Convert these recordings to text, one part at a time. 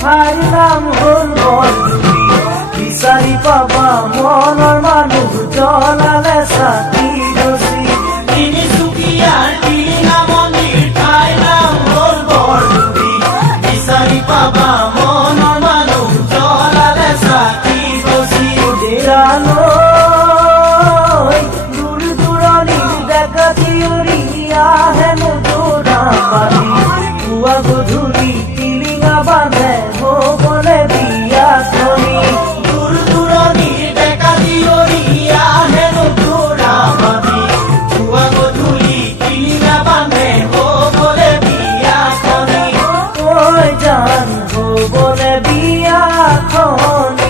ঠাইৰ নাম হ'ল বৰডুবি। বিচাৰি পাবা মনৰ মানুহ জ্বলালে চাকি গছি। তিনিচুকীয়াৰ টিলিঙামন্দিৰ ঠাইৰ নাম হ'ল বৰডুবি। বিচাৰি পাবা মনৰ মানুহ জ্বলালে চাকি গছি। ডেৰালৈ দূৰ দূৰণিৰ ডেকাতি উৰি আহে মুজৰা পাতি। পুৱা গধূলি টিলিঙা বান্ধে হ'বলে বিয়াখনি। দূৰ দূৰণিৰ ডেকাতি উৰি আহে মুজৰা পাতি। পুৱা গধূলি টিলিঙা বান্ধে হ'বলে বিয়াখনি। ঐ জান হ'বলে বিয়াখনি।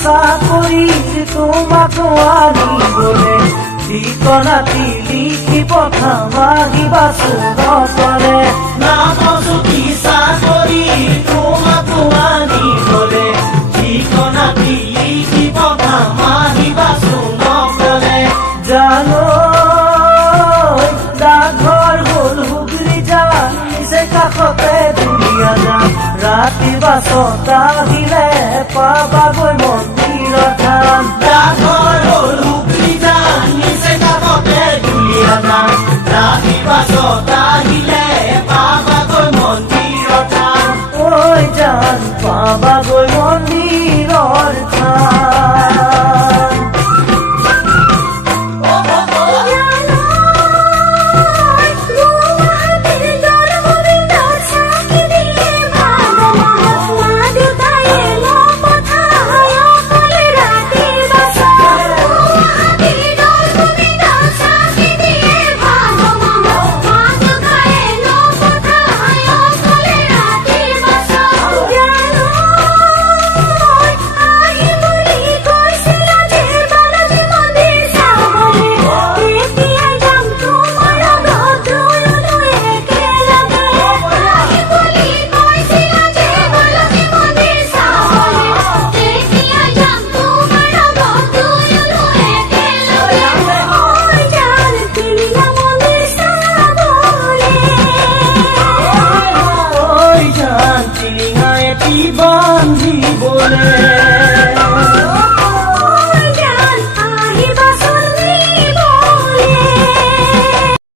চাকৰিৰ তোমাক আনিবলে ঠিকনাটি লিখি পঠাম আহিবা চুৰতলে। নামচুটি চাকৰিৰ তোমাক আনিবলে ঠিকনাটি লিখি পঠাম আহিবা চুৰতলে। জানৈ ডাকঘৰ হ'ল হুগলি যান নিচে কাষতে ধুনীয়া যান। ৰাতি বাছত আহিলে পাবাগৈ মন্দিৰৰ থান। ডাকঘৰ হ'ল